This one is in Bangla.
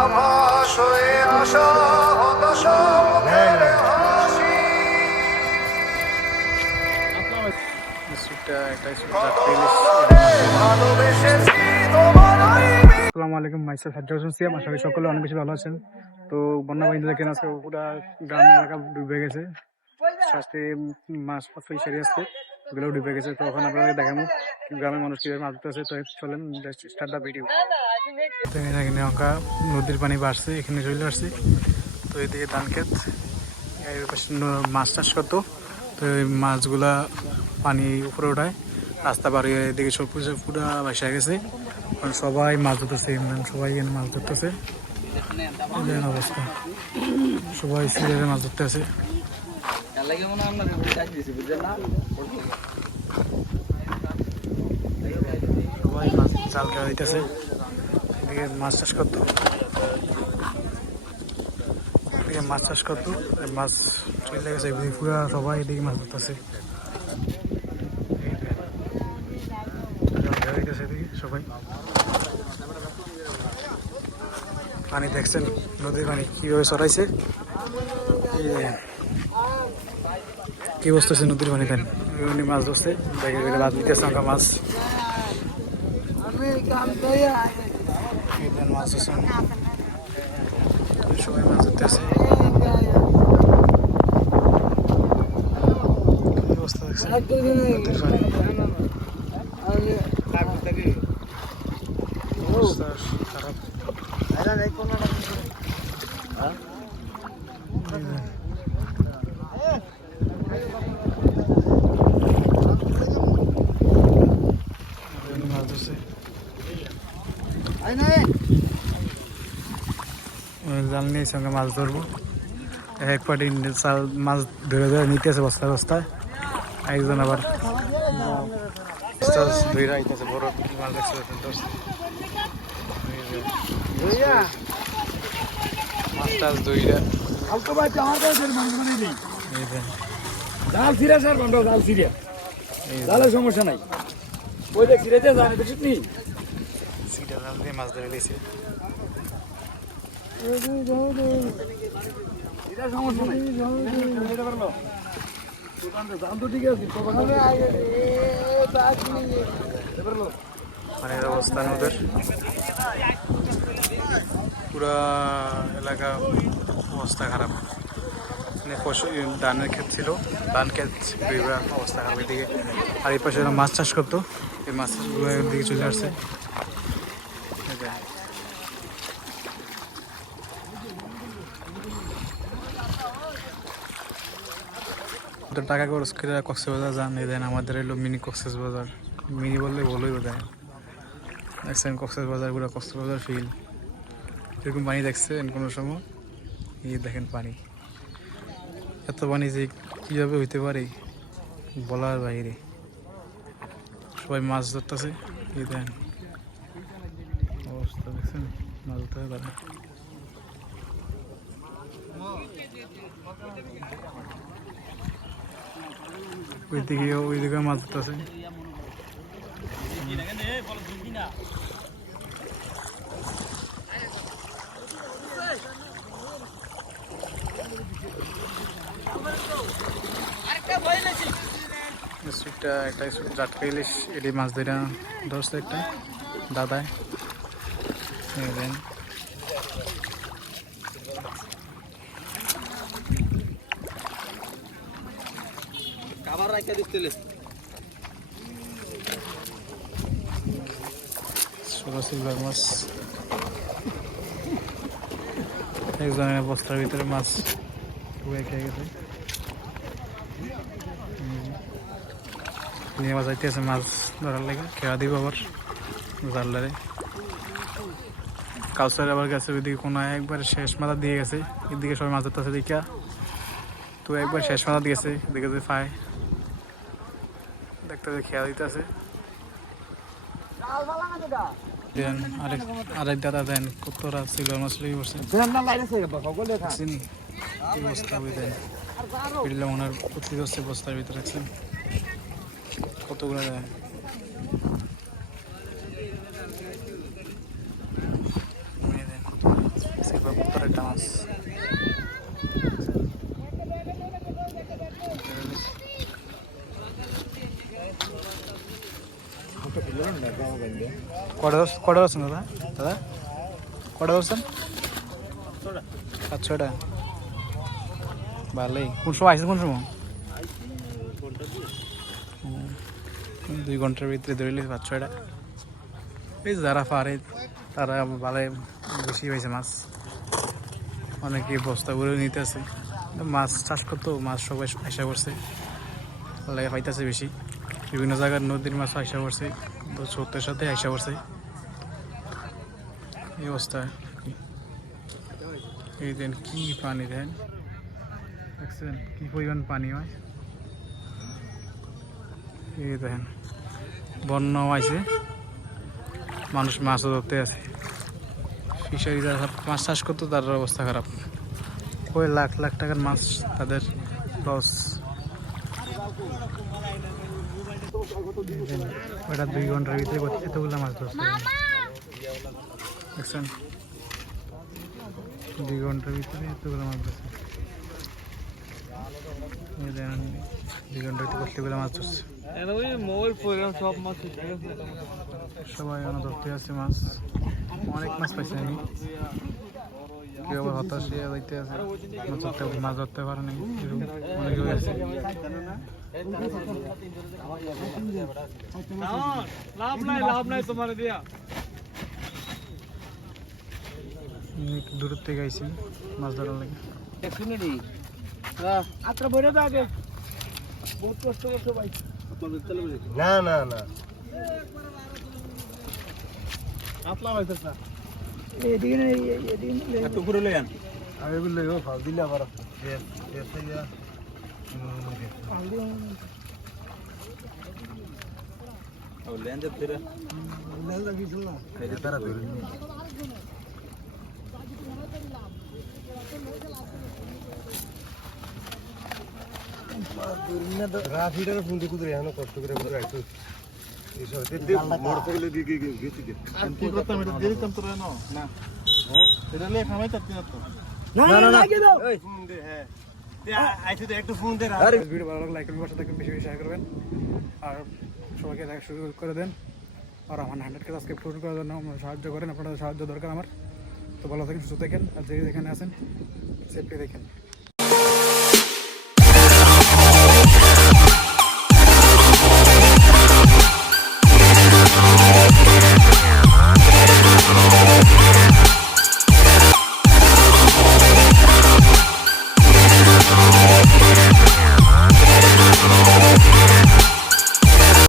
আভাস হয়ে আসা হতাশা হাসি। আসসালামু আলাইকুম মাইসেল হাজ্জাজ সিয়াম আশা করি সকলে অনেক বেশি ভালো আছেন। তো বন্যা বাহিনী দেখেন আজকে পুরা গ্রাম এলাকা ডুবে গেছে। শাস্তি মাছ ফিশারি আসছে। ওগুলো ডুবে গেছে, তো ওখানে আপনাদের দেখাবো গ্রামের মানুষ কীভাবে মাছ ধরতে আছে তো চলেন স্টার্ট দ্য ভিডিও দেখেন এখানে নদীর পানি বাড়ছে, এখানে চলে আসছে। তো এদিকে ধান ক্ষেত মাছ চাষ করতো। তো এই মাছগুলা পানি উপরে ওঠায়, রাস্তা পার এদিকে সব কিছু পুরা বাসা গেছে। সবাই মাছ ধরতেছে সবাই এখানে মাছ ধরতেছে। অবস্থা। সবাই সিরিয়ালে মাছ ধরতে আছে সবাই মাছ জাল খেলা দিতেছে এদিকে মাছ চাষ করতো। মাছ চাষ করতো। মাছ পুরা সবাই এদিকে মাছ ধরতেছে। সবাই। পানি দেখছেন, নদীর পানি কীভাবে যে কি বস্তু আছে নদীর পানি দেন উনি মাছ ধরছে দেখে দেখে বাদ দিতেছে আমরা মাছ। মাছ ধরছে সবাই মাছ ধরতে আছে কি অবস্থা দেখছেন? নদীর পানি। খারাপ এই যে। উনি মাছ ধরছে ওই জাল নিয়ে সঙ্গে মাছ ধরবো। এক পাটি চাল মাছ ধরে ধরে নিতে আছে বস্তা বস্তায়। একজন আবার বড় মাছ যে। মাছ যে। জাল ছিঁড়া স্যার বন্ধ জাল ছিঁড়া। জালের সমস্যা নাই। ওই নি সিটা জাল দিয়ে মাছ ধরে দিয়েছে এটা সমস্যা নাই এটা পারল জাল তো ঠিক আছে পারল পানির অবস্থান ওদের পুরা এলাকা অবস্থা খারাপ। ধানের ক্ষেত ছিল। ধান ক্ষেত অবস্থা খারাপ। এদিকে আর এই পাশে মাছ চাষ করতো। এই মাছ চাষগুলো দিকে চলে আসছে এই যে। তো টাকা খরচ করে কক্সবাজার যান, এই দেন আমাদের এলো মিনি কক্সবাজার মিনি বললে বোধ হয় দেখছেন কক্সবাজার পুরো কক্সবাজার ফিল এরকম পানি দেখছেন কোনো সময়? এই দেখেন পানি। এত পানি যে কীভাবে হইতে পারে? বলার বাইরে। সবাই মাছ ধরতেছে, এই দেখেন অবস্থা দেখছেন? মাছ ধরতে পারে ওইদিকে ওইদিকে মাছ ধরতেছে। একটা ইলিশ মাছ ধরে ধরছে একটা দাদায়। দেন খাবার রাখতে দিতে ষোলো সিলভার মাছ। একজনের বস্তার ভিতরে মাছ ডুবে খেয়ে গেছে। নিয়ে মাছ মাছ ধরার লাগে। খেয়া দিব আবার জালদারে কাউসার আবার গেছে ওইদিকে কোনো একবার শেষ মাথা দিয়ে গেছে। এদিকে সবাই মাছ ধরতেছে দেখা তো একবার শেষ মাথা দিয়েছে এদিকে ফায় দেখতে খেয়া দিতেছে। দেন আরেক আরেক দাদা দেন কতরা সিলভার মাছ লেগে পড়ছে বস্তা ওই দেন পিড়িলাম ওনার প্রতি বস্তার ভিতরে রাখছেন কতগুলো দেন? দেন কতগুলো মাছ। কটা কটা ধরছেন দাদা? দাদা? কটা ধরছেন পাঁচ ছটা ভালোই। কোন সময়? আসছেন কোন সময়? দুই ঘণ্টার ভিতরে ধরলে ছয়টা। এই যারা পারে, তারা ভালো বেশি হয়েছে মাছ। অনেকে বস্তা করে নিতেছে মাছ চাষ করতো, মাছ সবাই আশা করছে। লাগে, পাইতেছে বেশি। বিভিন্ন জায়গার নদীর মাছ আশা পড়ছে, তো স্রোতের সাথে আশা পড়ছে। এই অবস্থা এই দেন কি পানি দেন। দেখছেন কি পরিমাণ পানি হয়। এই দেখেন, বন্যাও আছে মানুষ মাছও ধরতে আছে। ফিশারি যারা মাছ চাষ করতো, তার অবস্থা খারাপ। কয় লাখ লাখ টাকার মাছ তাদের লস ওটা দুই ঘণ্টার ভিতরে এতগুলো মাছ ধরছে দেখছেন? দুই ঘণ্টার ভিতরে এতগুলো মাছ ধরছে। দুই ঘণ্টার ভিতরে কতগুলো মাছ ধরছে। ওই মোবাইল প্রোগ্রাম সব মাছ সবাই এখানে ধরতে আসছে মাছ। অনেক মাছ পাইছে আমি। কেউ আবার হতাশে যাইতে আছে। মাছ ধরতে মাছ ধরতে পারে নাই অনেকে হয়েছে লাভ নাই লাভ নাই তোমার দিয়া দূর থেকে আইছি মাছ ধরার লাগে। শুনে আত্রা বইরে আগে বহুত কষ্ট করছ ভাই না। না না আতলা হইছে না একটু ঘুরে লইয়ান আর এগুলো লেগে ফাল দিলে আবার এসে যা তারা ধরে নিয়ে রাফিটার ফোন দিয়ে কুদরে এখন কষ্ট করে এটা তোরা না ফোন ফোন আর সবাইকে দেখা শুরু করে দেন আর আমার হান্ড্রেড সাহায্য করেন আপনাদের সাহায্য দরকার আমার তো ভালো থাকেন সুস্থ থাকেন আর যে যেখানে আছেন সেফটি দেখেন